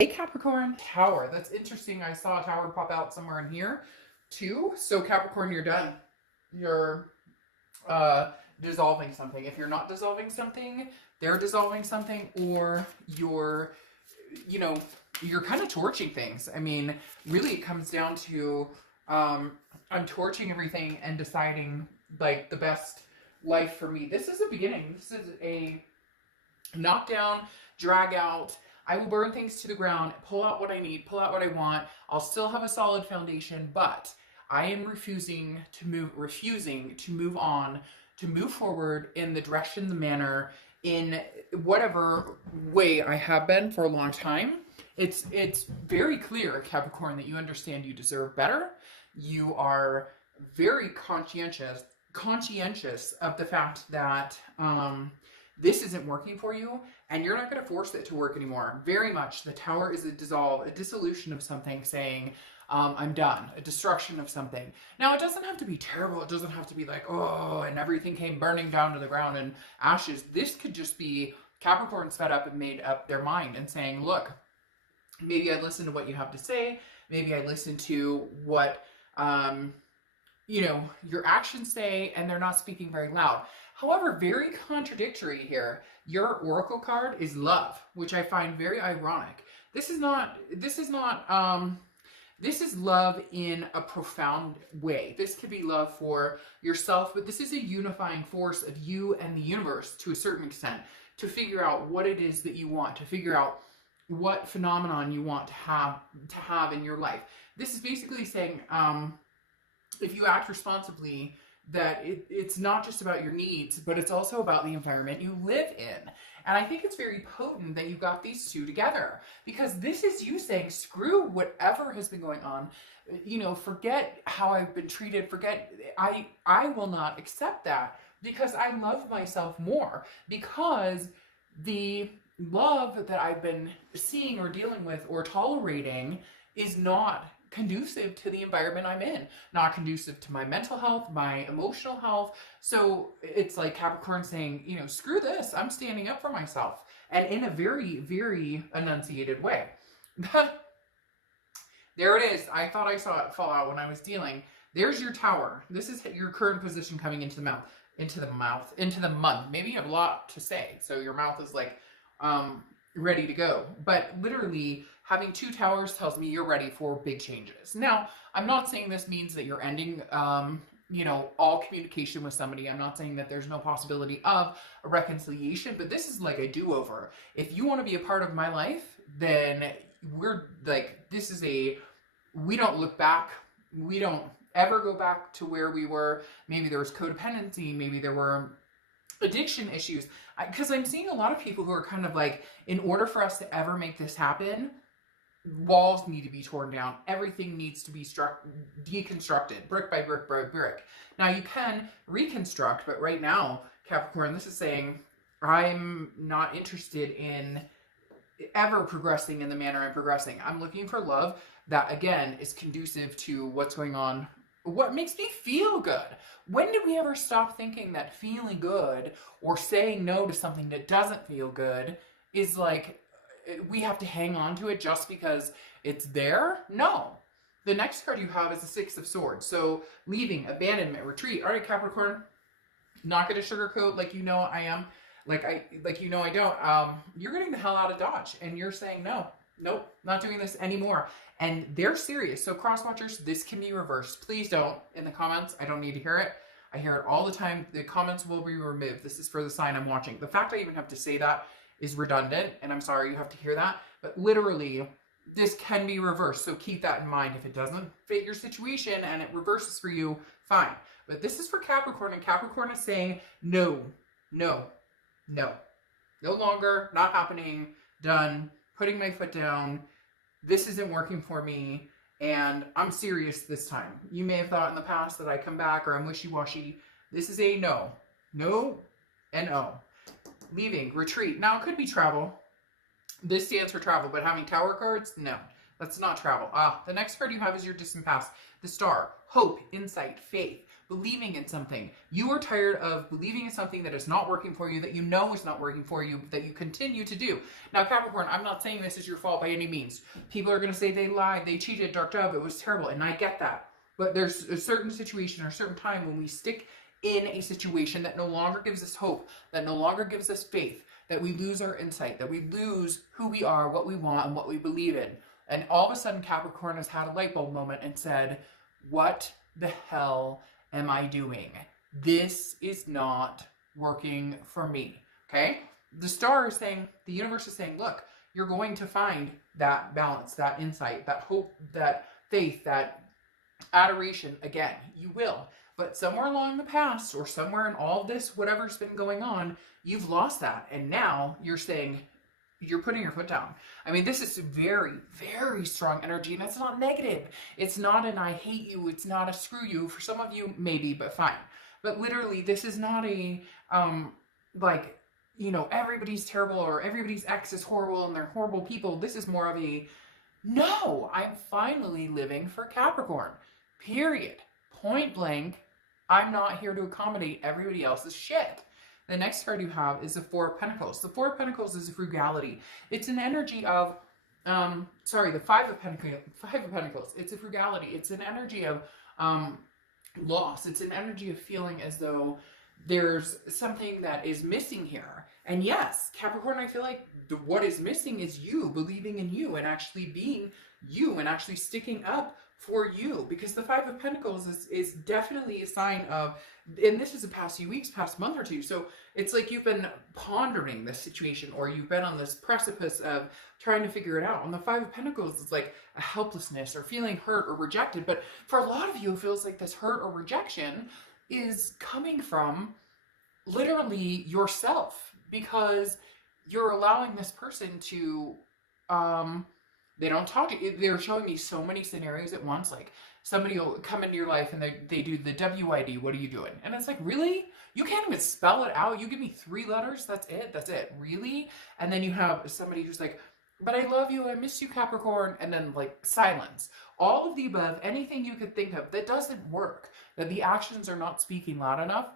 Hey Capricorn, Tower. That's interesting. I saw a tower pop out somewhere in here too. So Capricorn, you're done. You're dissolving something. If you're not dissolving something, they're dissolving something, or you know, you're kind of torching things. I mean, really it comes down to I'm torching everything and deciding like the best life for me. This is a beginning. This is a knockdown, drag out. I will burn things to the ground, pull out what I need, pull out what I want. I'll still have a solid foundation, but I am refusing to move on, to move forward in the direction, the manner, in whatever way I have been for a long time. It's very clear, Capricorn, that you understand you deserve better. You are very conscientious of the fact that this isn't working for you, and you're not going to force it to work anymore. Very much, the Tower is a dissolution of something, saying, I'm done, a destruction of something. Now, it doesn't have to be terrible. It doesn't have to be like, oh, and everything came burning down to the ground in ashes. This could just be Capricorn's fed up and made up their mind and saying, look, maybe I listen to what you have to say. Maybe I listen to what, your actions say, and they're not speaking very loud. However, very contradictory here. Your oracle card is love, which I find very ironic. This is love in a profound way. This could be love for yourself, but this is a unifying force of you and the universe to a certain extent, to figure out what it is that you want, to figure out what phenomenon you want to have in your life. This is basically saying, if you act responsibly, that it's not just about your needs, but it's also about the environment you live in. And I think it's very potent that you got these two together, because this is you saying, screw whatever has been going on. Forget how I've been treated. Forget, I will not accept that, because I love myself more, because the love that I've been seeing or dealing with or tolerating is not conducive to the environment I'm in, not conducive to my mental health, my emotional health. So it's like Capricorn saying, screw this, I'm standing up for myself, and in a very, very enunciated way. There it is. I thought I saw it fall out when I was dealing. There's your Tower. This is your current position coming into the month. Maybe you have a lot to say, so your mouth is like ready to go. But literally, having two Towers tells me you're ready for big changes. Now, I'm not saying this means that you're ending, all communication with somebody. I'm not saying that there's no possibility of a reconciliation, but this is like a do-over. If you want to be a part of my life, then we don't look back. We don't ever go back to where we were. Maybe there was codependency. Maybe there were addiction issues. Because I'm seeing a lot of people who are kind of like, in order for us to ever make this happen, walls need to be torn down. Everything needs to be deconstructed, brick by brick by brick. Now, you can reconstruct, but right now, Capricorn, this is saying, I'm not interested in ever progressing in the manner I'm progressing. I'm looking for love that, again, is conducive to what's going on, what makes me feel good. When did we ever stop thinking that feeling good or saying no to something that doesn't feel good is like, we have to hang on to it just because it's there? No. The next card you have is the Six of Swords. So leaving, abandonment, retreat. All right, Capricorn, not going to sugarcoat like I am. I don't. You're getting the hell out of Dodge, and you're saying nope, not doing this anymore. And they're serious. So cross watchers, this can be reversed. Please don't in the comments. I don't need to hear it. I hear it all the time. The comments will be removed. This is for the sign I'm watching. The fact I even have to say that is redundant, and I'm sorry you have to hear that, but literally this can be reversed, so keep that in mind. If it doesn't fit your situation and it reverses for you, fine. But this is for Capricorn, and Capricorn is saying no longer, not happening, done, putting my foot down. This isn't working for me, and I'm serious this time. You may have thought in the past that I come back or I'm wishy-washy. This is a no and no. Leaving, retreat. Now, it could be travel. This stands for travel, but having Tower cards, no. That's not travel. The next card you have is your distant past. The Star. Hope, insight, faith. believing in something. You are tired of believing in something that is not working for you, that you know is not working for you, that you continue to do. Now, Capricorn, I'm not saying this is your fault by any means. People are going to say they lied, they cheated, dark job, it was terrible, and I get that. But there's a certain situation or a certain time when we stick in a situation that no longer gives us hope, that no longer gives us faith, that we lose our insight, that we lose who we are, what we want, and what we believe in. And all of a sudden, Capricorn has had a light bulb moment and said, what the hell am I doing? This is not working for me, okay? The star is saying, the universe is saying, look, you're going to find that balance, that insight, that hope, that faith, that adoration again. You will. But somewhere along the past, or somewhere in all this, whatever's been going on, you've lost that. And now you're saying, you're putting your foot down. I mean, this is very, very strong energy, and it's not negative. It's not an I hate you. It's not a screw you. For some of you, maybe, but fine. But literally, this is not a, like, you know, everybody's terrible or everybody's ex is horrible and they're horrible people. This is more of a, no, I'm finally living for Capricorn. Period. Point blank. I'm not here to accommodate everybody else's shit. The next card you have is the Four of Pentacles. The Four of Pentacles is frugality. It's an energy of, the Five of Pentacles. It's a frugality. It's an energy of loss. It's an energy of feeling as though there's something that is missing here. And yes, Capricorn, I feel like what is missing is you believing in you and actually being you and actually sticking up for you, because the Five of Pentacles is definitely a sign of, and this is the past few weeks, past month or two, so it's like you've been pondering this situation, or you've been on this precipice of trying to figure it out. On the Five of Pentacles, it's like a helplessness or feeling hurt or rejected, but for a lot of you, it feels like this hurt or rejection is coming from literally yourself, because you're allowing this person to, they don't talk to you. They're showing me so many scenarios at once. Like, somebody will come into your life and they do the WID. What are you doing? And it's like, really? You can't even spell it out. You give me 3 letters. That's it. That's it. Really? And then you have somebody who's like, but I love you. I miss you, Capricorn. And then, like, silence. All of the above, anything you could think of that doesn't work, that the actions are not speaking loud enough,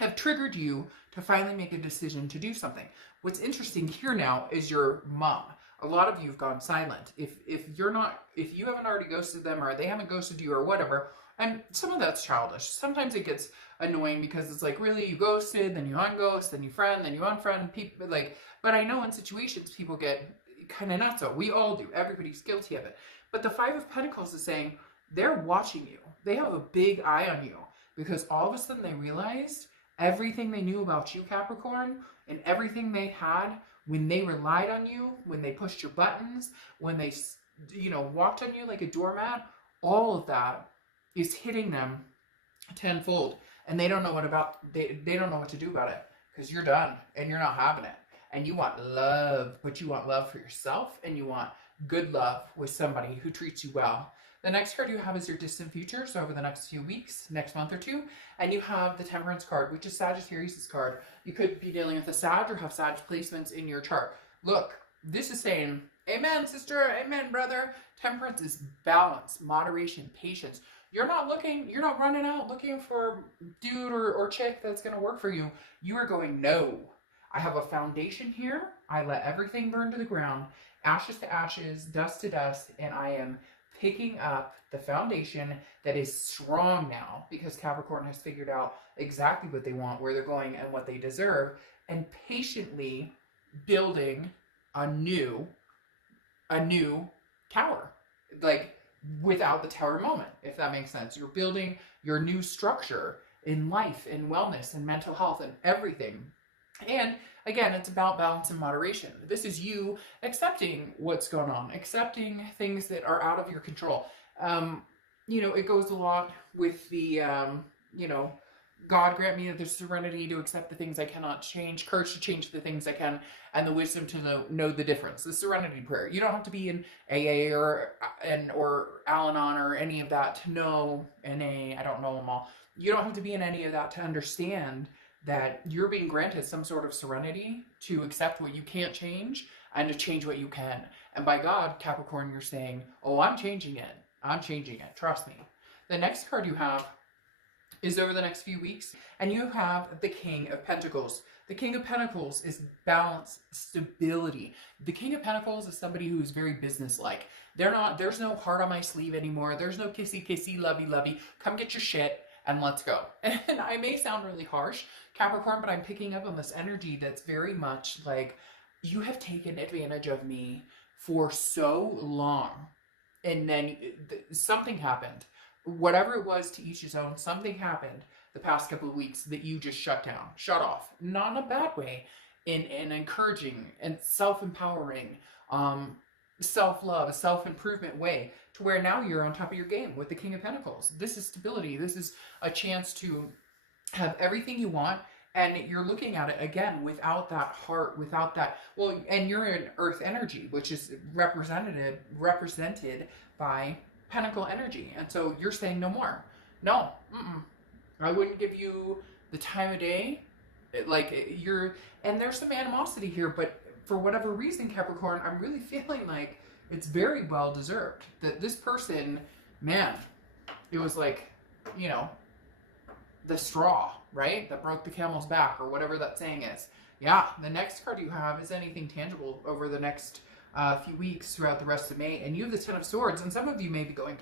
have triggered you to finally make a decision to do something. What's interesting here now is your mom. A lot of you have gone silent. If you haven't already ghosted them, or they haven't ghosted you, or whatever, and some of that's childish. Sometimes it gets annoying because it's like, really, you ghosted, then you unghost, then you friend, then you unfriend people. Like, but I know in situations people get kind of nuts. So we all do. Everybody's guilty of it. But the Five of Pentacles is saying they're watching you. They have a big eye on you, because all of a sudden they realized everything they knew about you, Capricorn, and everything they had when they relied on you, when they pushed your buttons, when they, walked on you like a doormat, all of that is hitting them tenfold. And they don't know they don't know what to do about it, because you're done and you're not having it. And you want love, but you want love for yourself, and you want good love with somebody who treats you well. The next card you have is your distant future, so over the next few weeks, next month or two, and you have the Temperance card, which is Sagittarius' card. You could be dealing with a Sag or have Sag placements in your chart. Look, this is saying, amen, sister, amen, brother. Temperance is balance, moderation, patience. You're not running out looking for dude or chick that's going to work for you. You are going, no, I have a foundation here. I let everything burn to the ground, ashes to ashes, dust to dust, and I am picking up the foundation that is strong now, because Capricorn has figured out exactly what they want, where they're going, and what they deserve, and patiently building a new tower, like without the tower moment, if that makes sense. You're building your new structure in life and wellness and mental health and everything. And again, it's about balance and moderation. This is you accepting what's going on, accepting things that are out of your control. It goes a lot with the, God grant me the serenity to accept the things I cannot change, courage to change the things I can, and the wisdom to know the difference. The serenity prayer. You don't have to be in AA or Al-Anon or any of that to know NA. I don't know them all. You don't have to be in any of that to understand that you're being granted some sort of serenity to accept what you can't change and to change what you can. And by God, Capricorn, you're saying, oh, I'm changing it. I'm changing it. Trust me. The next card you have is over the next few weeks. And you have the King of Pentacles. The King of Pentacles is balance, stability. The King of Pentacles is somebody who's very businesslike. There's no heart on my sleeve anymore. There's no kissy, kissy, lovey, lovey. Come get your shit and let's go. And I may sound really harsh, Capricorn, but I'm picking up on this energy that's very much like, you have taken advantage of me for so long. And then something happened. Whatever it was, to each his own, something happened the past couple of weeks that you just shut down, shut off. Not in a bad way, in an encouraging and self-empowering, self-love, self-improvement way, to where now you're on top of your game with the King of Pentacles. This is stability. This is a chance to have everything you want, and you're looking at it again without that heart, without that, well, and you're in earth energy, which is represented by Pentacle energy. And so you're saying no more. No, I wouldn't give you the time of day. And there's some animosity here, but for whatever reason, Capricorn, I'm really feeling like it's very well deserved. That this person, man, it was like, you know, the straw, right? That broke the camel's back, or whatever that saying is. Yeah, the next card you have is anything tangible over the next few weeks throughout the rest of May. And you have the Ten of Swords, and some of you may be going,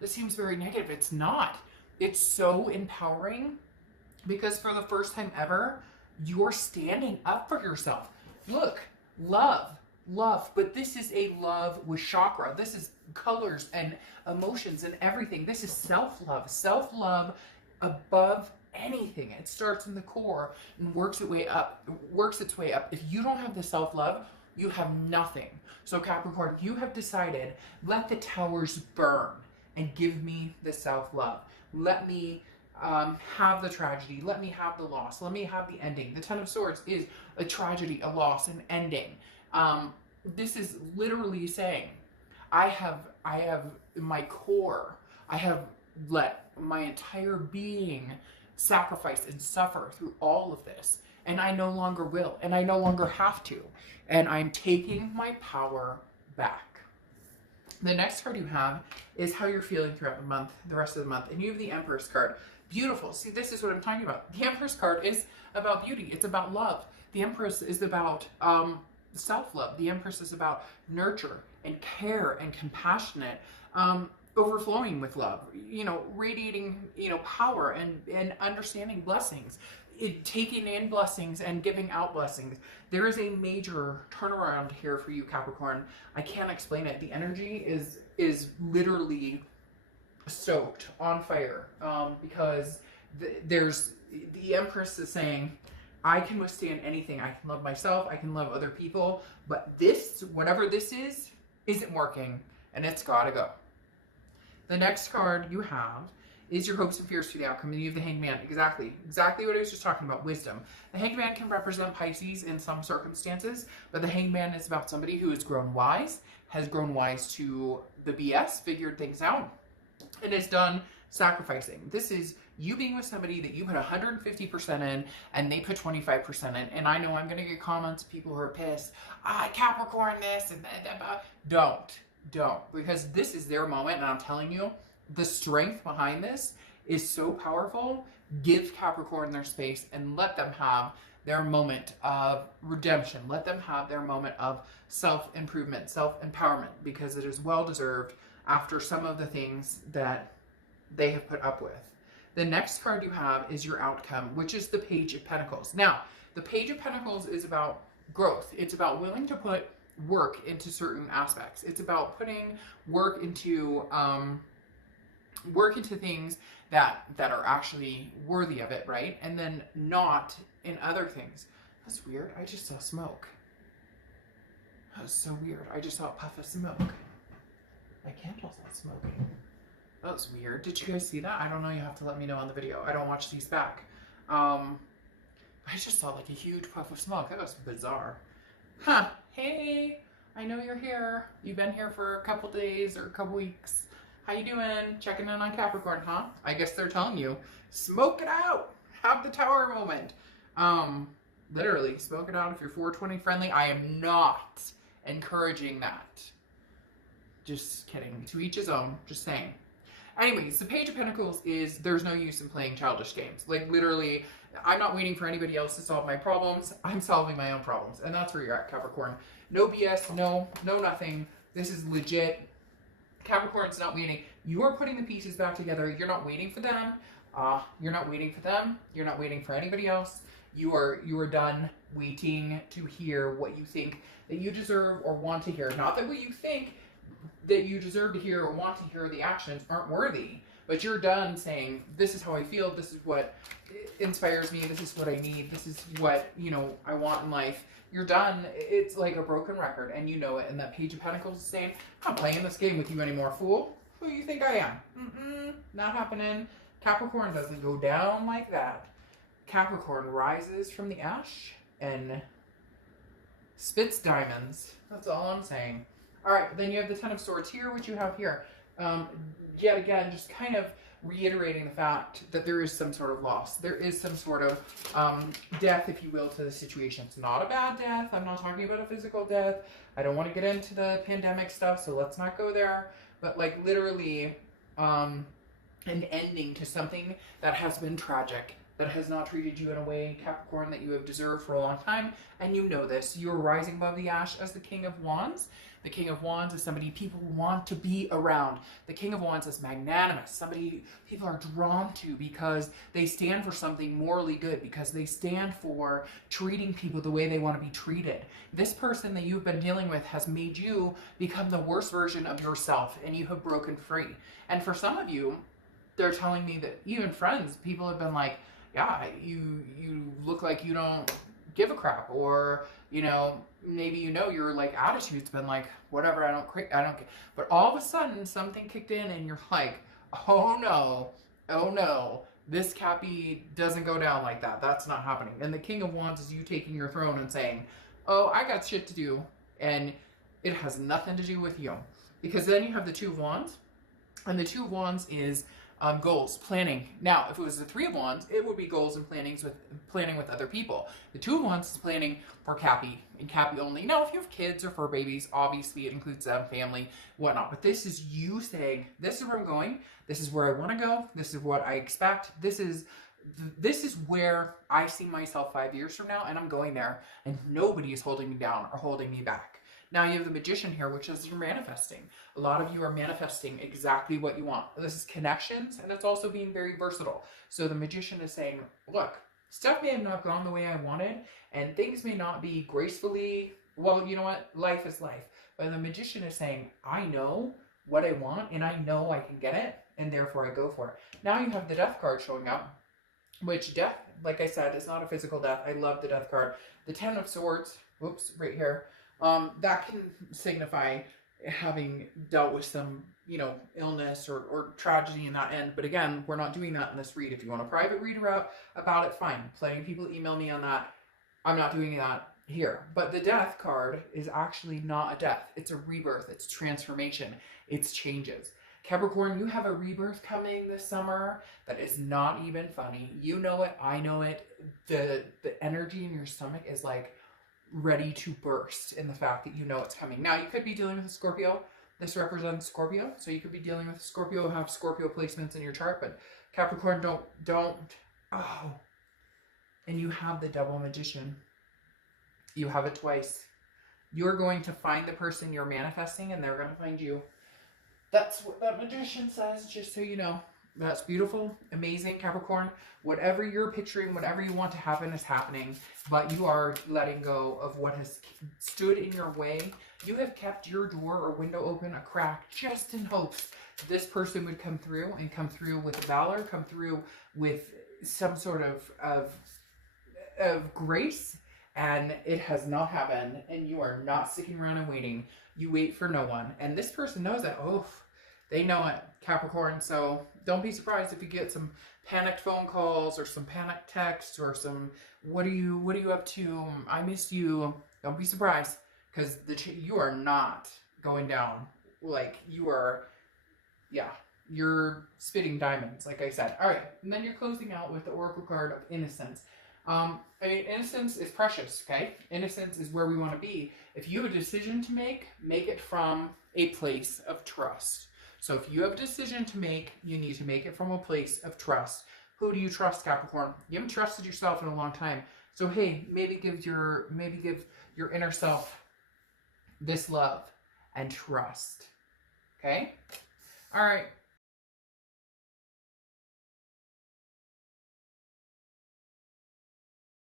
this seems very negative. It's not. It's so empowering, because for the first time ever, you're standing up for yourself. Look, love, but this is a love with chakra. This is colors and emotions and everything. This is self-love above anything. It starts in the core and works its way up. If you don't have the self-love, you have nothing. So Capricorn, you have decided, let the towers burn and give me the self-love. Let me have the tragedy. Let me have the loss. Let me have the ending. The Ten of Swords is a tragedy, a loss, an ending. This is literally saying, I have my core, I have let my entire being sacrifice and suffer through all of this. And I no longer will, and I no longer have to. And I'm taking my power back. The next card you have is how you're feeling throughout the month, the rest of the month. And you have the Empress card. Beautiful. See, this is what I'm talking about. The Empress card is about beauty. It's about love. The Empress is about self-love. The Empress is about nurture and care and compassionate, overflowing with love, you know, radiating, you know, power and understanding blessings. Taking in blessings and giving out blessings. There is a major turnaround here for you, Capricorn. I can't explain it. The energy is literally stoked, on fire, because the Empress is saying, I can withstand anything. I can love myself. I can love other people. But this, whatever this is, isn't working, and it's gotta go. The next card you have is your hopes and fears for the outcome, and you have the Hangman. Exactly what I was just talking about, wisdom. The Hangman can represent Pisces in some circumstances, but the Hangman is about somebody who has grown wise to the BS, figured things out, and is done sacrificing. This is you being with somebody that you put 150% in, and they put 25% in. And I know I'm going to get comments of people who are pissed. Capricorn this and that. Don't. Because this is their moment, and I'm telling you, the strength behind this is so powerful. Give Capricorn their space and let them have their moment of redemption. Let them have their moment of self-improvement, self-empowerment, because it is well-deserved after some of the things that they have put up with. The next card you have is your outcome, which is the Page of Pentacles. Now, the Page of Pentacles is about growth. It's about willing to put work into certain aspects. It's about putting work into things that are actually worthy of it, right? And then not in other things. That's weird. I just saw smoke. That was so weird. I just saw a puff of smoke. My candle's not smoking. That was weird. Did you guys see that? I don't know. You have to let me know on the video. I don't watch these back. I just saw like a huge puff of smoke. That was bizarre. Huh. Hey, I know you're here. You've been here for a couple days or a couple weeks. How you doing? Checking in on Capricorn, huh? I guess they're telling you, smoke it out. Have the tower moment. Literally, smoke it out if you're 420 friendly. I am not encouraging that. Just kidding. To each his own. Just saying. Anyways, the Page of Pentacles is there's no use in playing childish games. Like literally, I'm not waiting for anybody else to solve my problems. I'm solving my own problems. And that's where you're at, Capricorn. No BS, no nothing. This is legit. Capricorn's not waiting. You are putting the pieces back together. You're not waiting for them. You're not waiting for them. You're not waiting for anybody else. You are done waiting to hear what you think that you deserve or want to hear. Not that what you think that you deserve to hear or want to hear, the actions aren't worthy, but you're done saying, this is how I feel, this is what inspires me, this is what I need, this is what, you know, I want in life. You're done. It's like a broken record, and you know it. And that Page of Pentacles is saying, I'm not playing this game with you anymore, fool. Who you think I am? Not happening. Capricorn doesn't go down like that. Capricorn rises from the ash and spits diamonds. That's all I'm saying. All right, then you have the Ten of Swords here, which you have here. Yet again, just kind of reiterating the fact that there is some sort of loss. There is some sort of death, if you will, to the situation. It's not a bad death. I'm not talking about a physical death. I don't want to get into the pandemic stuff, so let's not go there. But like literally an ending to something that has been tragic, that has not treated you in a way, Capricorn, that you have deserved for a long time. And you know this. You're rising above the ash as the King of Wands. The King of Wands is somebody people want to be around. The King of Wands is magnanimous. Somebody people are drawn to because they stand for something morally good, because they stand for treating people the way they want to be treated. This person that you've been dealing with has made you become the worst version of yourself, and you have broken free. And for some of you, they're telling me that even friends, people have been like, yeah, you look like you don't give a crap, or you know, maybe you know your like attitude's been like, whatever, I don't care. But all of a sudden something kicked in and you're like, oh no, this Cappy doesn't go down like that. That's not happening. And the King of Wands is you taking your throne and saying, oh, I got shit to do, and it has nothing to do with you. Because then you have the Two of Wands, and the Two of Wands is goals, planning. Now, if it was the Three of Wands, it would be goals and planning with other people. The Two of Wands is planning for Cappy and Cappy only. Now, if you have kids or fur babies, obviously it includes them, family, whatnot. But this is you saying, this is where I'm going. This is where I want to go. This is what I expect. This is where I see myself 5 years from now, and I'm going there, and nobody is holding me down or holding me back. Now you have the Magician here, which is you're manifesting. A lot of you are manifesting exactly what you want. This is connections, and it's also being very versatile. So the Magician is saying, look, stuff may have not gone the way I wanted, and things may not be gracefully, well, you know what? Life is life. But the Magician is saying, I know what I want, and I know I can get it, and therefore I go for it. Now you have the Death card showing up, which death, like I said, is not a physical death. I love the Death card. The Ten of Swords, whoops, right here. That can signify having dealt with some, you know, illness or tragedy in that end. But again, we're not doing that in this read. If you want a private read about it, fine. Plenty of people email me on that. I'm not doing that here. But the Death card is actually not a death. It's a rebirth. It's transformation. It's changes. Capricorn, you have a rebirth coming this summer that is not even funny. You know it. I know it. The energy in your stomach is like ready to burst in the fact that you know it's coming. Now, you could be dealing with a Scorpio. This represents Scorpio. So you could be dealing with a Scorpio, have Scorpio placements in your chart, but Capricorn, don't. Oh. And you have the Double Magician. You have it twice. You're going to find the person you're manifesting, and they're going to find you. That's what that Magician says, just so you know. That's beautiful, amazing, Capricorn. Whatever you're picturing, whatever you want to happen is happening, but you are letting go of what has stood in your way. You have kept your door or window open, a crack, just in hopes this person would come through, and come through with valor, come through with some sort of grace, and it has not happened, and you are not sticking around and waiting. You wait for no one, and this person knows that. Oh, they know it, Capricorn. So don't be surprised if you get some panicked phone calls or some panicked texts or some, what are you up to? I missed you. Don't be surprised, because you are not going down. Like, you are, yeah, you're spitting diamonds, like I said. All right, and then you're closing out with the Oracle card of Innocence. I mean, innocence is precious, okay? Innocence is where we want to be. If you have a decision to make it from a place of trust. So if you have a decision to make, you need to make it from a place of trust. Who do you trust, Capricorn? You haven't trusted yourself in a long time. So hey, maybe give your inner self this love and trust. Okay? All right.